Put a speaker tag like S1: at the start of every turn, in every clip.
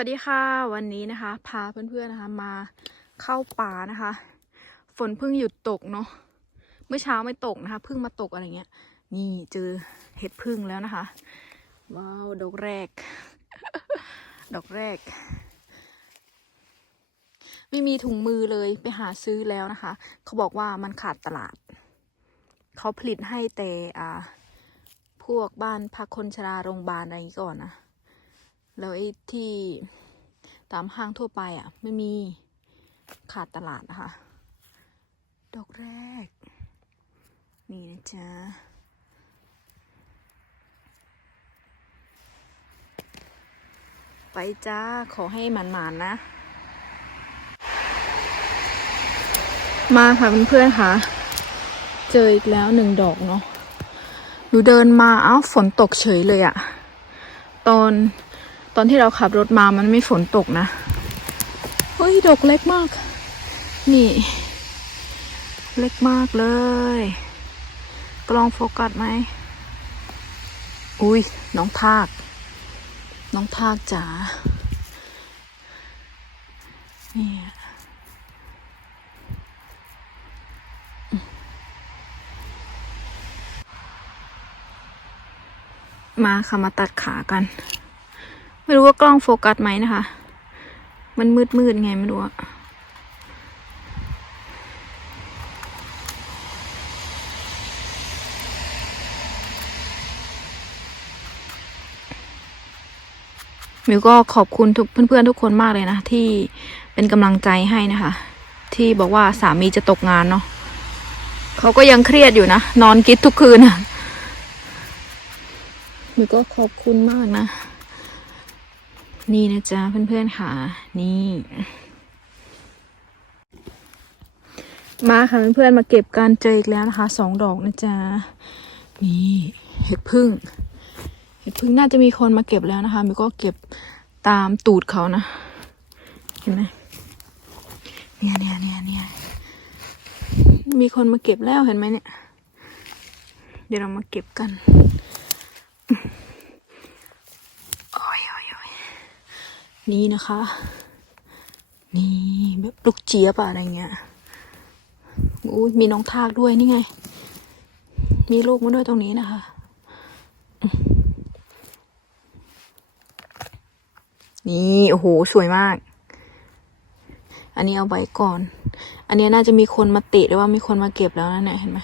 S1: วัสดีค่ะ วันนี้นะคะ พาเพื่อนๆนะคะ มาเข้าป่านะคะ ฝนเพิ่งหยุดตกเนาะเมื่อเช้าไม่ตกนะคะเพิ่งมาตกอะไรเงี้ย นี่เจอเห็ดพึ่งแล้วนะคะ ว้าวดอกแรก ดอกแรก ไม่มีถุงมือเลยไปหาซื้อแล้วนะคะ เขาบอกว่ามันขาดตลาด เขาผลิตให้แต่อ่า พวกบ้านพักคนชราโรงพยาบาลอะไรก่อนนะ แล้วไอ้ที่ตามห้างทั่วไปอะ ไม่มีขาดตลาดนะคะ ดอกแรก นี่นะจ๊ะไปจ้า ขอให้หมานๆนะ มาค่ะเพื่อนๆค่ะ เจออีกแล้วหนึ่งดอกเนาะหนูเดินมาเอ้าฝนตกเฉยเลยอะตอน ตอนที่เราขับรถมามันไม่ฝนตกนะเฮ้ยดอกเล็กมาก นี่ เล็กมากเลย กล้องโฟกัสไหมอุ้ยน้องทากน้องทากจ๋านี่มาค่ะมาตัดขากัน ไม่รู้ว่ากล้องโฟกัสไหมนะคะ มันมืดมืดไงไม่รู้อะมิวก็ขอบคุณทุกเพื่อนๆทุกคนมากเลยนะ ที่เป็นกำลังใจให้นะคะ ที่บอกว่าสามีจะตกงานเนาะเขาก็ยังเครียดอยู่นะ นอนคิดทุกคืนอะมิวก็ขอบคุณมากนะ นี่นะจ๊ะเพื่อนๆค่ะ นี่ มาค่ะเพื่อนๆมาเก็บกันเจออีกแล้วนะคะสองดอกนะจ๊ะนี่เห็ดพึ่งเห็ดพึ่งน่าจะมีคนมาเก็บแล้วนะคะมิวก็เก็บตามตูดเขานะ เห็นไหมเนี่ยเนี่ยเนี่ยเนี่ยมีคนมาเก็บแล้วเห็นไหมเนี่ย เดี๋ยวเรามาเก็บกันโอ้ยโอ้ยโอ้ย นี่นะคะ นี่แบบลูกเจี๊ยบอะอะไรเงี้ยอุ้ยมีน้องทากด้วยนี่ไง มีลูกมาด้วยตรงนี้นะคะ นี่โอ้โหสวยมาก อันนี้เอาไว้ก่อน อันนี้น่าจะมีคนมาติหรือว่ามีคนมาเก็บแล้วนะเนี่ยเห็นไหม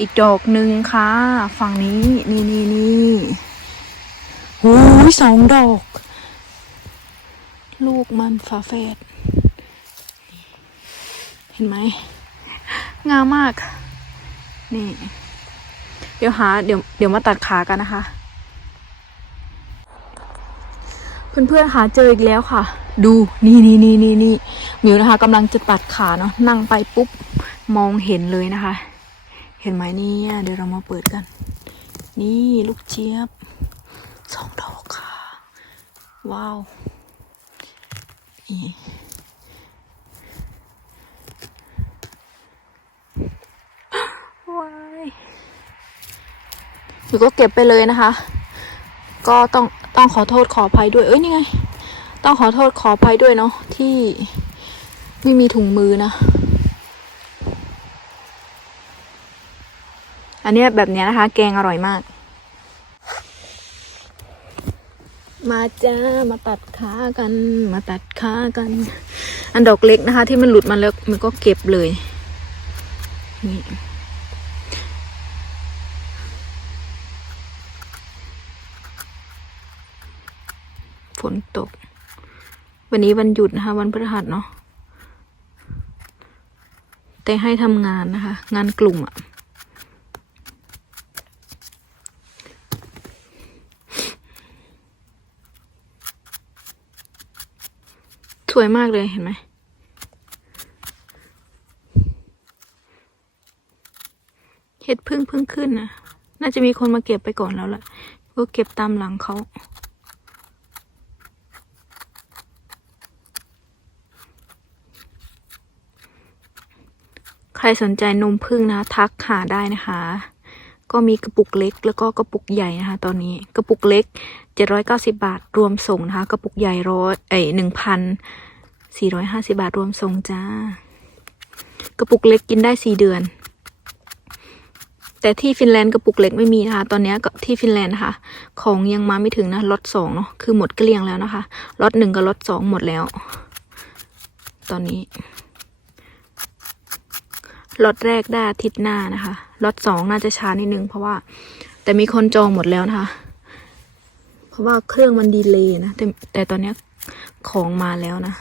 S1: อีกดอกหนึ่งค่ะ ฝั่งนี้นี่นี่นี่ โอ้ยสองดอก ลูกมันฝาแฝดเห็นไหม งามมาก นี่ เดี๋ยวหา เดี๋ยวเดี๋ยวมาตัดขากันนะคะ เพื่อนๆหาเจออีกแล้วค่ะ ดูนี่นี่นี่นี่นี่มิวนะคะกำลังจะตัดขาเนาะนั่งไปปุ๊บ มองเห็นเลยนะคะ เห็นไหมเนี่ยเดี๋ยวเรามาเปิดกัน นี่ลูกเจี๊ยบ สองดอกค่ะ ว้าวนี่ว้ายมิวก็เก็บไปเลยนะคะ ก็ต้องต้องขอโทษขออภัยด้วย เอ้ยนี่ไง ต้องขอโทษขออภัยด้วยเนาะที่ไม่มีถุงมือนะ อันนี้แบบนี้นะคะ แกงอร่อยมาก มาจ้ามาตัดขากันมาตัดขากัน อันดอกเล็กนะคะ ที่มันหลุดมาแล้วมันก็เก็บเลยนี่ฝนตก วันนี้วันหยุดนะคะ วันพฤหัสเนาะแต่ให้ทำงานนะคะ งานกลุ่มอะส วยมากเลยเห็นไหมเห็ดพึ่งพึ่งขึ้นนะน่าจะมีคนมาเก็บไปก่อนแล้วล่ะ ก็เก็บตามหลังเขาใครสนใจนมพึ่งนะ ทักหาได้นะคะ ก็มีกระปุกเล็กแล้วก็กระปุกใหญ่นะคะ ตอนนี้กระปุกเล็กเจ็ดร้อยเก้าสิบาทรวมส่งนะคะ กระปุกใหญ่ร้อยเอ้หนึ่งพัน สี่ร้อยห้าสิบาทรวมส่งจ้า กระปุกเล็กกินได้สี่เดือน แต่ที่ฟินแลนด์กระปุกเล็กไม่มีนะคะ ตอนนี้ก็ที่ฟินแลนด์นะคะของยังมาไม่ถึงนะล็อตสองเนาะ คือหมดเกลี้ยงแล้วนะคะล็อตหนึ่งกับล็อตสองหมดแล้ว ตอนนี้ล็อตแรกได้อาทิตย์หน้านะคะล็อตสองน่าจะช้านิดนึง เพราะว่า แต่มีคนจองหมดแล้วนะคะ เพราะว่าเครื่องมันดีเลยนะแต่แต่ตอนนี้ของมาแล้วนะ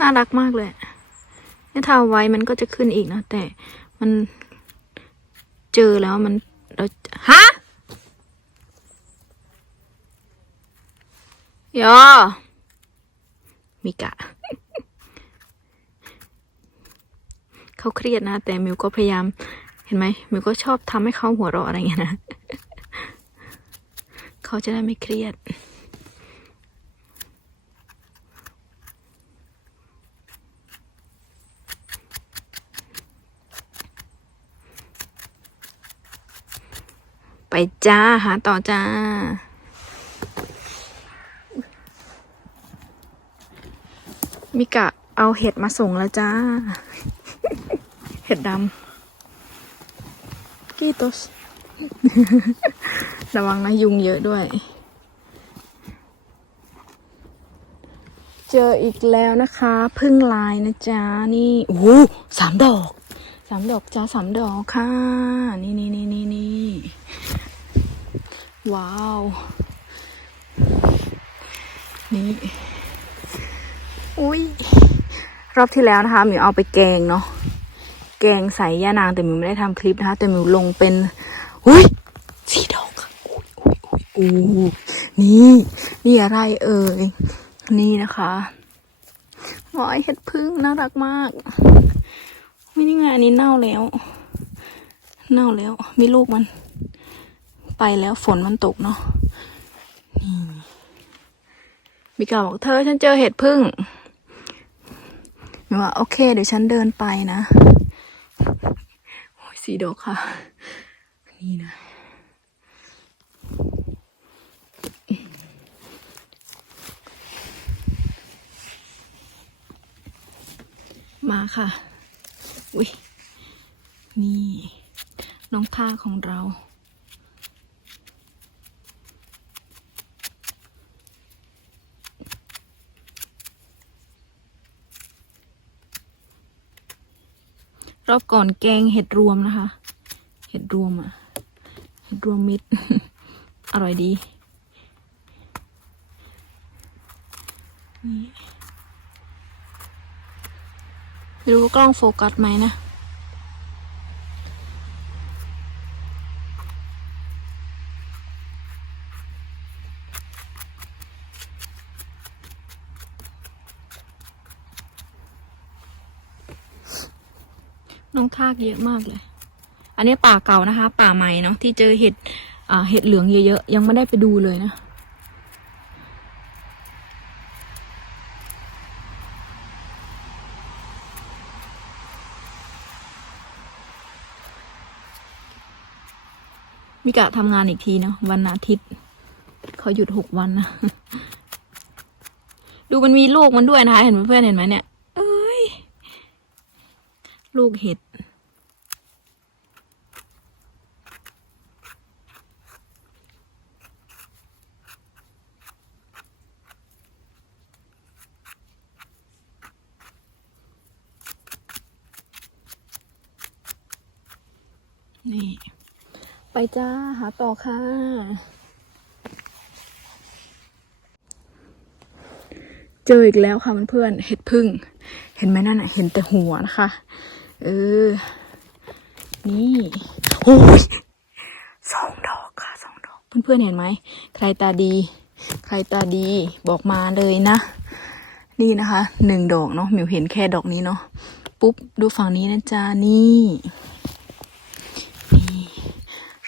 S1: น่ารักมากเลยเนี่ยถ้าเอาไว้มันก็จะขึ้นอีกนะแต่มันเจอแล้วมันเราฮะยอมิกะ เขาเครียดนะ แต่มิวก็พยายาม เห็นไหมมิวก็ชอบทำให้เขาหัวเราะอะไรอย่างเงี้ยนะ เขาจะได้ไม่เครียด จ้า หาต่อจ้า มิกะเอาเห็ดมาส่งแล้วจ้า เห็ดดำกีตสระวังนะยุงเยอะด้วย เจออีกแล้วนะคะพึ่งลายนะจ๊ะ นี่โอ้สามดอกสามดอกจ้าสามดอกค่ะ นี่นี่นี่นี่นี่ ว้าว นี่ อุ้ย รอบที่แล้วนะคะมิวเอาไปแกงเนาะ แกงใส่ย่านางแต่มิวไม่ได้ทำคลิปนะคะ แต่มิวลงเป็น อุ้ยสีดอกอุ้ยอุ้ยอุ้ยอู้นี่ นี่อะไรเอ่ย นี่นะคะว้ายเห็ดพึ่งน่ารักมาก ไม่นี่งอันนี้เน่าแล้ว เน่าแล้ว มีลูกมัน ไปแล้วฝนมันตกเนาะนี่มิกาบอกเธอฉันเจอเห็ดพึ่งหนูว่าโอเค เดี๋ยวฉันเดินไปนะโอ้ยสีดอกค่ะ นี่นะมาค่ะ อุ้ย นี่ น้องท่าของเรา รอบก่อนแกงเห็ดรวมนะคะ เห็ดรวมอะเห็ดรวมมิตรอร่อยดี นี่ไม่รู้ว่ากล้องโฟกัสไหมนะากเยอะมากเลย อันนี้ป่าเก่านะคะ ป่าใหม่เนาะที่เจอเห็ดอ่าเห็ดเหลืองเยอะๆยังไม่ได้ไปดูเลยนะมิกะทำงานอีกทีเนาะวันอาทิตย์เขาหยุดหกวันนะ ดูมันมีลูกมันด้วยนะคะ เห็นเพื่อนเห็นไหมเนี่ย เอ้ย ลูกเห็ด นี่ ไป จ้าหาต่อค่ะ เจออีกแล้วค่ะเพื่อนๆเห็ดพึ่ง เห็นไหมนั่นน่ะ เห็นแต่หัวนะคะ เออ นี่โอ้ยสองดอกค่ะสองดอก เพื่อนๆเห็นไหม ใครตาดี ใครตาดีบอกมาเลยนะ นี่นะคะหนึ่งดอกเนาะมิวเห็นแค่ดอกนี้เนาะปุ๊บดูฝั่งนี้นะจ๊ะนี่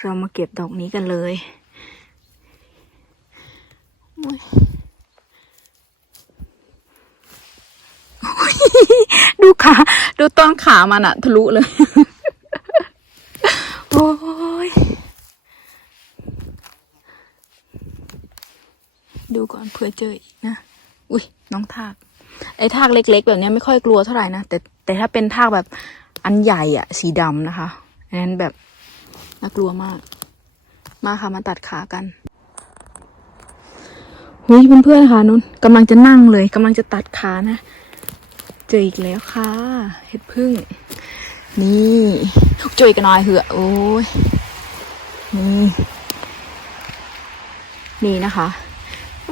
S1: เรามาเก็บดอกนี้กันเลยโอ้ยโอ้ยดูขาดูต้นขามันอะทะลุเลย โอ้ย ดูก่อนเผื่อเจออีกนะ อุ้ยน้องทาก ไอ้ทากเล็ก ๆ แบบเนี้ยไม่ค่อยกลัวเท่าไหร่นะ แต่แต่ถ้าเป็นทากแบบอันใหญ่อะสีดำนะคะอันนั้นแบบ น่ากลัวมาก มาค่ะมาตัดขากันหุยเพื่อนๆค่ะนุ่นกำลังจะนั่งเลยกำลังจะตัดขานะ เจออีกแล้วค่ะ เห็ดพึ่ง นี่จุยกันหน่อยเหอะโอ้ยนี่นี่นะคะ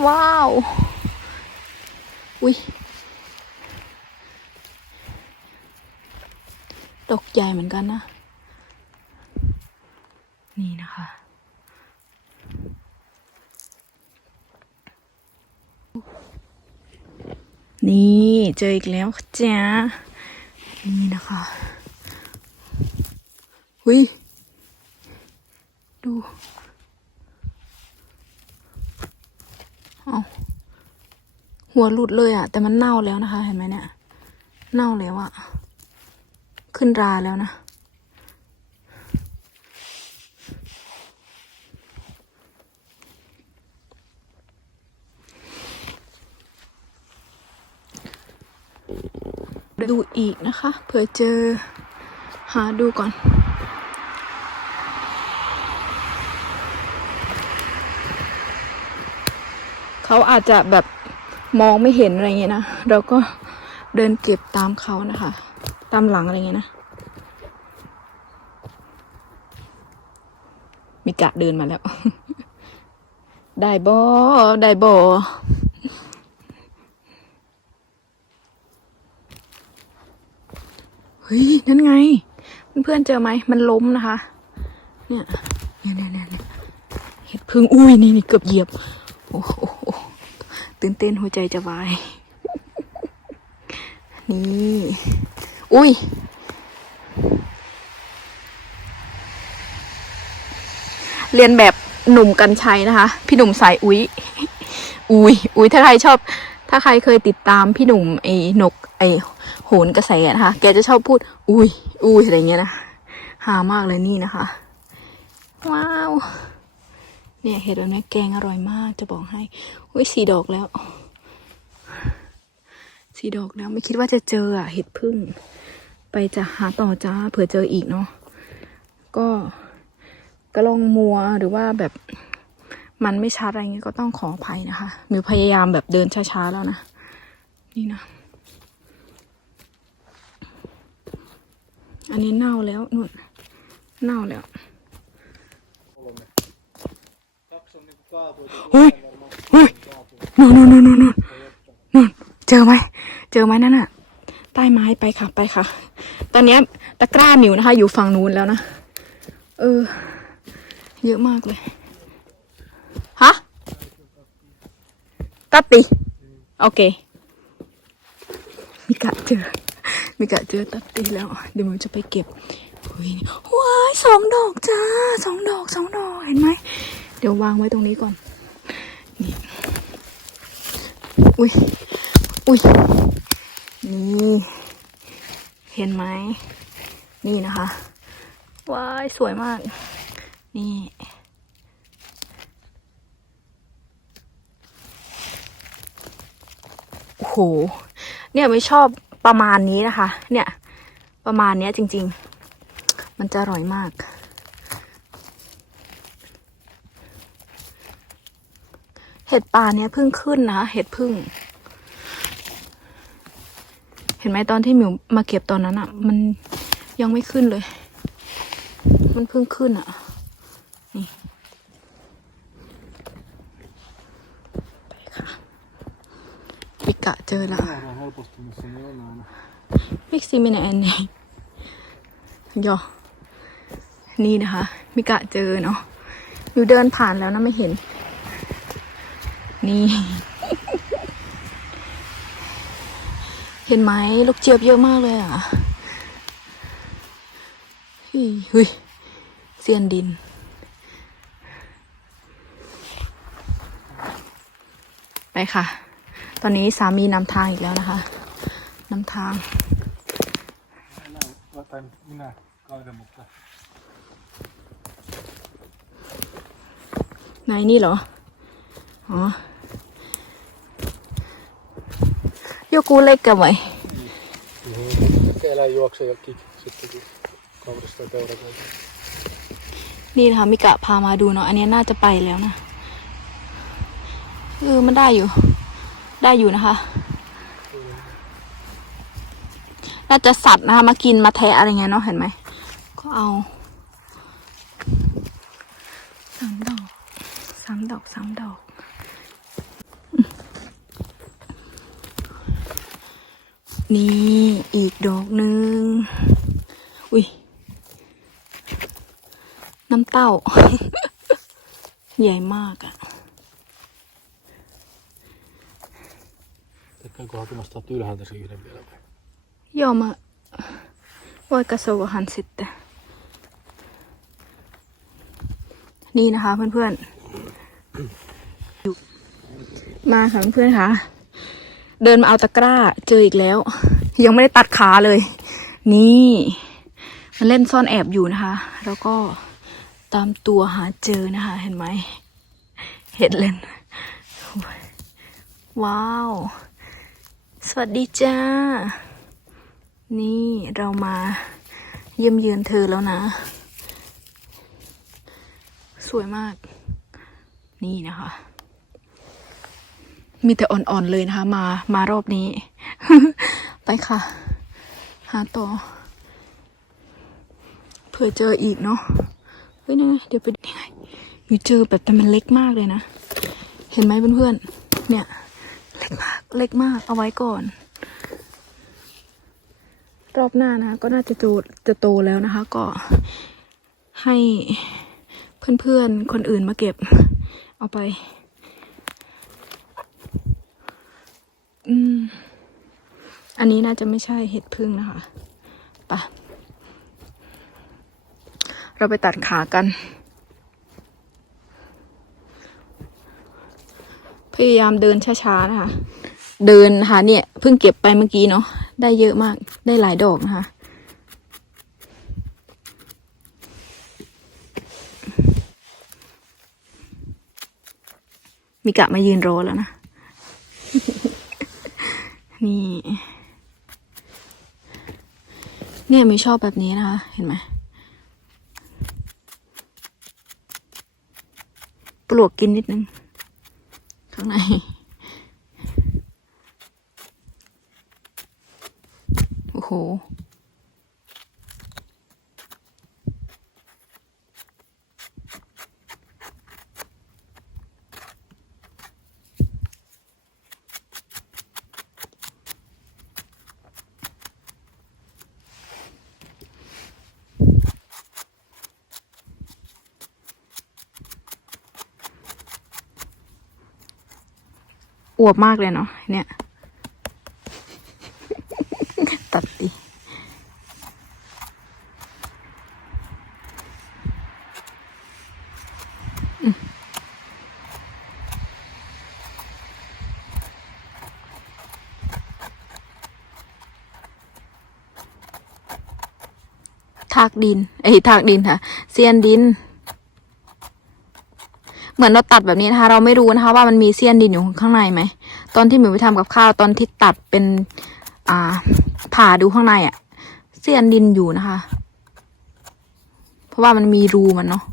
S1: ว้าว อุ้ยตกใจเหมือนกันนะ นี่นะคะ นี่เจออีกแล้วจ้านี่นะคะหุยดูเอาหัวหลุดเลยอะแต่มันเน่าแล้วนะคะ เห็นไหมเนี่ย เน่าแล้วอะขึ้นราแล้วนะ ดูอีกนะคะเผื่อเจอหาดูก่อน เขาอาจจะแบบมองไม่เห็นอะไรเงี้ยนะ เราก็เดินเก็บตามเขานะคะ ตามหลังอะไรเงี้ยนะ มีกะเดินมาแล้ว ได้บอได้บอเฮ้ย นั่นไง เพื่อนๆเจอไหม มันล้มนะคะ เนี่ยเนี่ยเนี่ยเนี่ยเห็ดพึ่งอุ้ยนี่นี่เกือบเหยียบ โอ้โหตื่นเต้นหัวใจจะวาย นี่ อุ้ยเรียนแบบหนุ่มกัญชัยนะคะ พี่หนุ่มสายอุ้ยอุ้ยอุ้ยถ้าใครชอบ ถ้าใครเคยติดตามพี่หนุ่มไอ้นกไอ้ หนกระแสนะคะ แกจะชอบพูด อุ้ยอุ้ยอะไรเงี้ยนะหามากเลยนี่นะคะ ว้าว เนี่ยเห็ดแบบนี้แกงอร่อยมากจะบอกให้ อุ้ยสีดอกแล้ว สีดอกแล้วไม่คิดว่าจะเจออะเห็ดพึ่ง ไปจะหาต่อจ้าเผื่อเจออีกเนาะก็กระลองมัวหรือว่าแบบมันไม่ชัดอะไรเงี้ยก็ต้องขออภัยนะคะมิวพยายามแบบเดินช้าๆแล้วนะ นี่นะ อันนี้เน่าแล้วนุ่นเน่าแล้วเฮ้ยเฮ้ยนู่นนู่นนู่นนู่นนู่นเจอไหมเจอไหมนั่นน่ะใต้ไม้ไปค่ะไปค่ะ ตอนนี้ตะกร้าหมิวนะคะ อยู่ฝั่งนู้นแล้วนะ เออ เยอะมากเลยฮะตัดติโอเคมีกะเจอ มีกะเจอตัดติแล้ว เดี๋ยวมันจะไปเก็บเฮ้ยว้ายสองดอกจ้าสองดอกสองดอกเห็นไหม เดี๋ยววางไว้ตรงนี้ก่อนนี่อุ้ยอุ้ยนี่เห็นไหมนี่นะคะว้ายสวยมาก นี่โอ้โหเนี่ยไม่ชอบ ประมาณนี้นะคะ เนี่ย ประมาณเนี้ยจริง ๆ มันจะอร่อยมาก เห็ดป่าเนี้ยเพิ่งขึ้นนะเห็ดพึ่ง เห็นไหมตอนที่หมิวมาเก็บตอนนั้นอะ่ะ มันยังไม่ขึ้นเลย มันเพิ่งขึ้นอะ่ะ นี่ ไปค่ะปิกะเจอละ
S2: Saadaan helposti, missä ne on aina.
S1: Miksi minä en niin? ยอนี่นะคะ มิกะเจอเนาะหนูเดินผ่านแล้วนะไม่เห็น นี่ เห็นไหมลูกเจี๊ยบเยอะมากเลยอะเฮ้ยเฮ้ยเซียนดินไปค่ะ ตอนนี้สามีนำทางอีกแล้วนะคะนำทาง
S2: Enää, tai minä kaidan, mutta
S1: ไหนนี่เหรอ อ๋อโยกูเล็กกันไหม
S2: se elää juoksee ja kik sitten kun kaurista teurataan.
S1: นี่นะคะมิกะพามาดูเนาะ อันนี้น่าจะไปแล้วนะ เออ มันได้อยู่ ได้อยู่นะคะ น่าจะสัตว์นะคะมากินมาแทะอะไรเงี้ยเนาะเห็นไหม ก็เอาสามดอกสามดอกสามดอกนี่อีกดอกหนึ่ง อุ้ย น้ำเต้า ใหญ่มากอะ
S2: Tehdäänkö hakemassa täältä ylhäältä se yhden vielä vai?
S1: Joo, mä voikasouvahan sitten. นี่นะคะเพื่อนๆ มาค่ะเพื่อนค่ะ เดินมาเอาตะกร้าเจออีกแล้ว ยังไม่ได้ตัดขาเลย นี่ มันเล่นซ่อนแอบอยู่นะคะ แล้วก็ตามตัวหาเจอนะคะ เห็นไหม เห็ดเล่น ว้าว สวัสดีจ้า นี่เรามาเยี่ยมเยือนเธอแล้วนะ สวยมาก นี่นะคะ มีแต่อ่อนๆเลยนะคะ มามารอบนี้ ไปค่ะ หาต่อ เผื่อเจออีกเนาะเฮ้ยนี่ไงเดี๋ยวไปดูนี่ไงอยู่เจอแบบแต่มันเล็กมากเลยนะ เห็นไหมเพื่อนๆเนี่ย เล็กมาก เล็กมาก เอาไว้ก่อน รอบหน้านะ ก็น่าจะโตจะโตแล้วนะคะ ก็ให้เพื่อนๆ คนอื่นมาเก็บ เอาไป อืม อันนี้น่าจะไม่ใช่เห็ดพึ่งนะคะปะเราไปตัดขากัน พยายามเดินช้าๆนะคะ เดินนะคะเนี่ยเพิ่งเก็บไปเมื่อกี้เนาะได้เยอะมากได้หลายดอกนะคะมีกะมายืนรอแล้วนะ นี่ เนี่ยมีชอบแบบนี้นะคะ เห็นไหมปลวกกินนิดนึง ข้างในโอ้โห อวบมากเลยเนาะเนี่ย ตัดดิทากดิน เอ้ยทากดินค่ะ เซียนดิน เหมือนเราตัดแบบนี้นะคะ เราไม่รู้นะคะว่ามันมีเสี้ยนดินอยู่ข้างในไหม ตอนที่หมิวไปทำกับข้าวตอนที่ตัดเป็นอ่าผ่าดูข้างในอะเสี้ยนดินอยู่นะคะ เพราะว่ามันมีรูมันเนาะ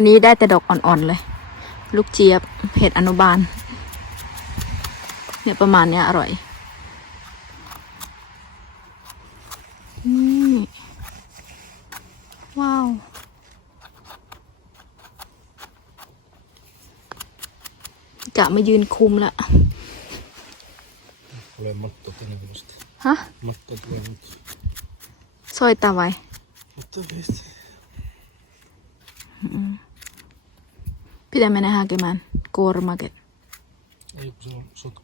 S1: วันนี้ได้แต่ดอกอ่อนๆเลย ลูกเจี๊ยบเห็ดอนุบาล เนี่ยประมาณเนี้ยอร่อยนี่ว้าวกะมายืนคุมละ
S2: Tulee matto tänne minusta.
S1: ฮะ
S2: Matto tulee nyt.
S1: ซอยตาไว้
S2: Inte visst.
S1: พี่ได้ไหมนะฮะเกมันโกรมาเกต
S2: Jag gick på sotko.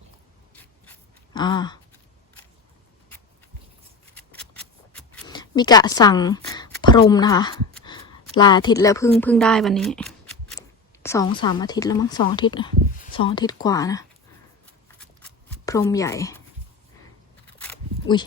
S1: อ่ามิกะสั่งพรมนะคะหลายอาทิตย์แล้วเพิ่งเพิ่งได้วันนี้ สองสามอาทิตย์แล้วมั้งสองอาทิตย์นะสองอาทิตย์กว่านะ พรมใหญ่ อุ้ย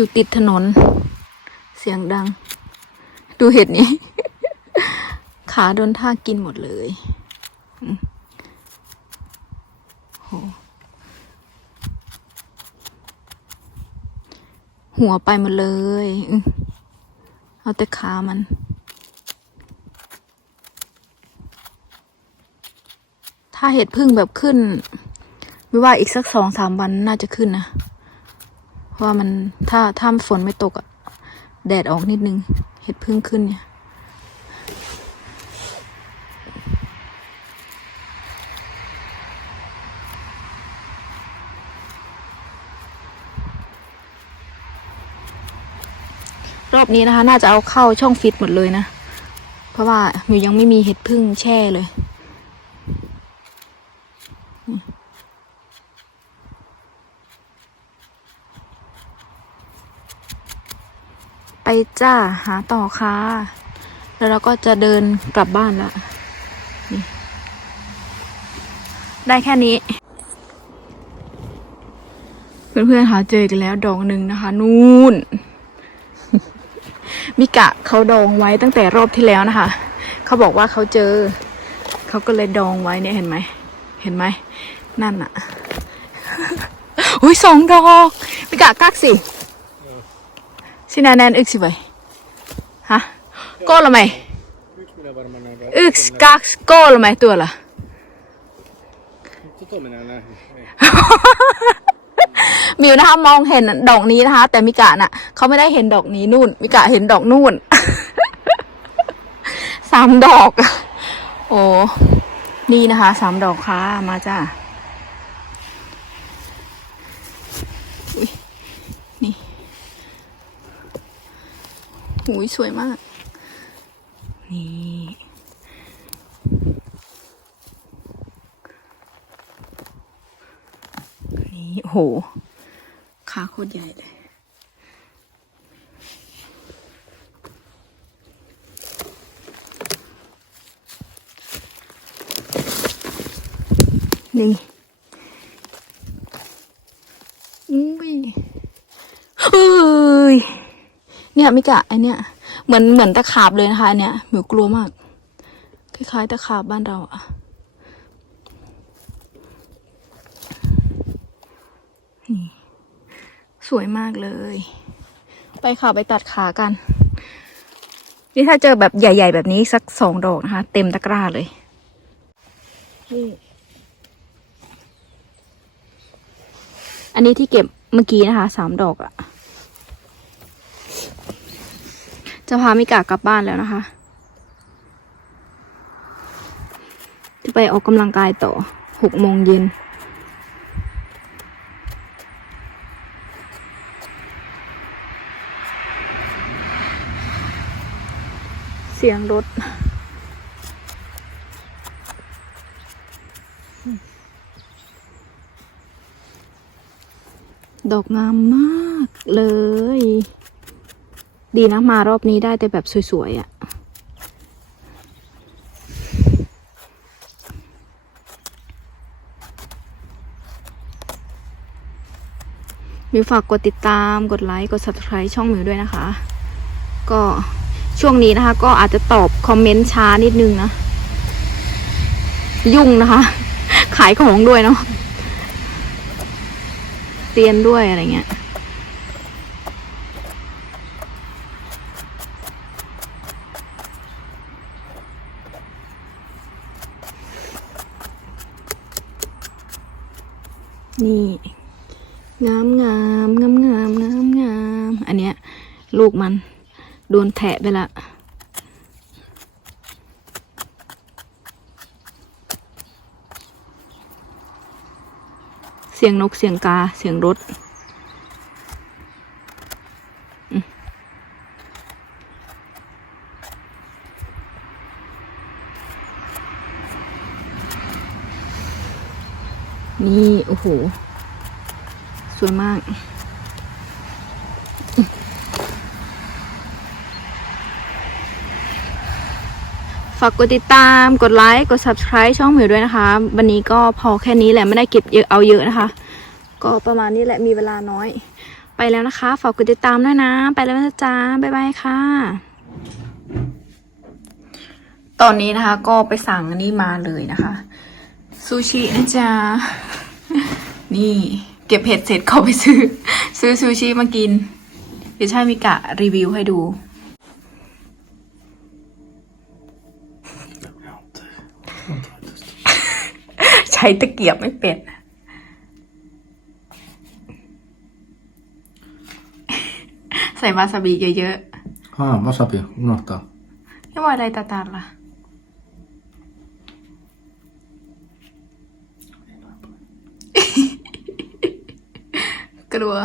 S1: อยู่ติดถนน เสียงดัง ดูเห็ดนี้ ขาโดนท่ากินหมดเลยโหหัวไปหมดเลย เอาแต่ขามันถ้าเห็ดพึ่งแบบขึ้น ไม่ว่าอีกสักสองสามวันน่าจะขึ้นนะ ราะว่ามันถ้าถ้าฝนไม่ตกอะแดดออกนิดนึง เห็ดพึ่งขึ้นเนี่ย รอบนี้นะคะ น่าจะเอาเข้าช่องฟิตหมดเลยนะ เพราะว่ามิวยังไม่มีเห็ดพึ่งแช่เลย ไปจ้าหาต่อค่ะ แล้วเราก็จะเดินกลับบ้านละนี่ ได้แค่นี้ เพื่อนๆหาเจอกันแล้วดอกหนึ่งนะคะ นู่น มิกะเขาดองไว้ตั้งแต่รอบที่แล้วนะคะ เขาบอกว่าเขาเจอ เขาก็เลยดองไว้เนี่ยเห็นไหม เห็นไหม นั่นอะอุ้ยสองดอกมิกะกักสิ Sinanaan yksi vai? Häh? Kolme.
S2: Yksi,
S1: kaksi, kolme tuolla.
S2: Tota minä näin.
S1: มิวนะคะมองเห็นดอกนี้นะคะ แต่มิกะน่ะเขาไม่ได้เห็นดอกนี้นู่น มิกะเห็นดอกนู่น สามดอก โอ้นี่นะคะสามดอกค่ะมาจ้าอุ้ยนี่ หูยสวยมาก นี่ นี่โอ้โหขาโคตรใหญ่เลยนี่อุ้ยเอ้ย เนี่ยไมิกะไอเนี่ยเหมือนเหมือนตะขาบเลยนะคะอันเนี้ยหมิวกลัวมาก คล้ายๆตะขาบบ้านเราอะนี่สวยมากเลย ไปค่ะไปตัดขากัน นี่ถ้าเจอแบบใหญ่ ๆ แบบนี้สักสองดอกนะคะ เต็มตะกร้าเลยอันนี้ที่เก็บเมื่อกี้นะคะสามดอกอะ จะพามิกากลับบ้านแล้วนะคะ จะไปออกกำลังกายต่อหกโมงเย็น เสียงรถดอกงามมากเลย ดีนะมารอบนี้ได้แต่แบบสวยๆอะ่ะ มิวฝากกดติดตาม กดไลค์ กด subscribe ช่องมิวด้วยนะคะ ก็ช่วงนี้นะคะ ก็อาจจะตอบคอมเมนต์ช้านิดนึงนะ ยุ่งนะคะ ขายของด้วยเนาะเรียนด้วยอะไรเงี้ย นี่ งามงามงามงามงามงามอันเนี้ยลูกมัน โดนแทะไปละเสียงนกเสียงกาเสียงรถ นี่ โอ้โห สวยมาก ฝากกดติดตาม กดไลค์ กด subscribe ช่องหมิวด้วยนะคะ วันนี้ก็พอแค่นี้แหละ ไม่ได้เก็บเยอะเอาเยอะนะคะ ก็ประมาณนี้แหละ มีเวลาน้อย ไปแล้วนะคะ ฝากกดติดตามด้วยนะ ไปแล้วนะจ๊ะ บ๊ายบายค่ะ ตอนนี้นะคะก็ไปสั่งอันนี้มาเลยนะคะ ซูชินะจ๊ะ นี่เก็บเห็ดเสร็จเขาไปซื้อ ซื้อซูชิมากิน เดี๋ยวใช่มิกะรีวิวให้ดูใช้ตะเกียบไม่เป็นใส่วาซาบิเยอะ
S2: Ah, wasabi. Unohtaa.
S1: ๆไม่ว่าอะไรตาตาล่ะ กลัว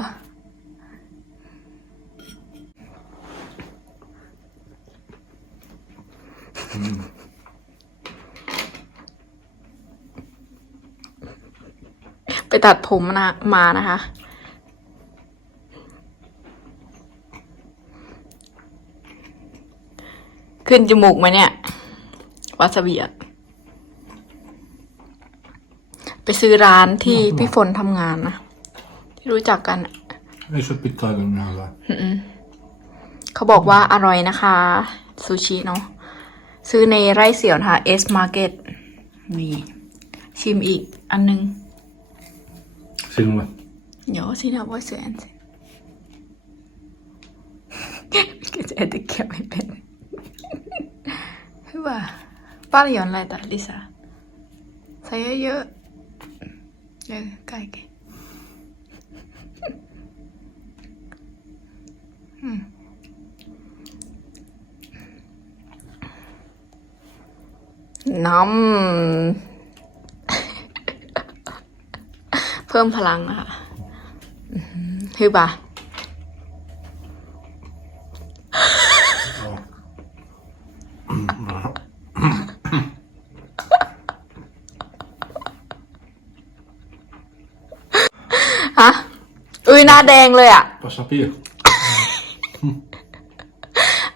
S1: ไปตัดผมนะมานะคะ ขึ้นจมูกไหมเนี่ย วาซาบิอะไปซื้อร้านที่พี่ฝนทำงานนะ ที่รู้จักกันอะ
S2: Ei se pitää olla ihan hyvä.
S1: เขาบอกว่าอร่อยนะคะ ซูชิเนาะซื้อในไร่เสี่ยวนะคะ S Market นี่ชิมอีกอันนึง
S2: Sinulle.
S1: Joo, sinä voi syö ensin. Mikä se etikkiä ei mene. Hyvä. Paljon laita lisää. Sai jöö. Jöö, kaikki. Hmm. น้ำ เพิ่มพลังนะคะอื้อหือคือป่ะฮะ อุ้ยหน้าแดงเลยอะ
S2: Wasabi.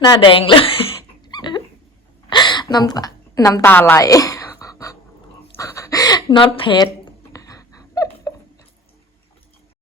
S1: หน้าแดงเลย น้ำตา น้ำตาไหล not pet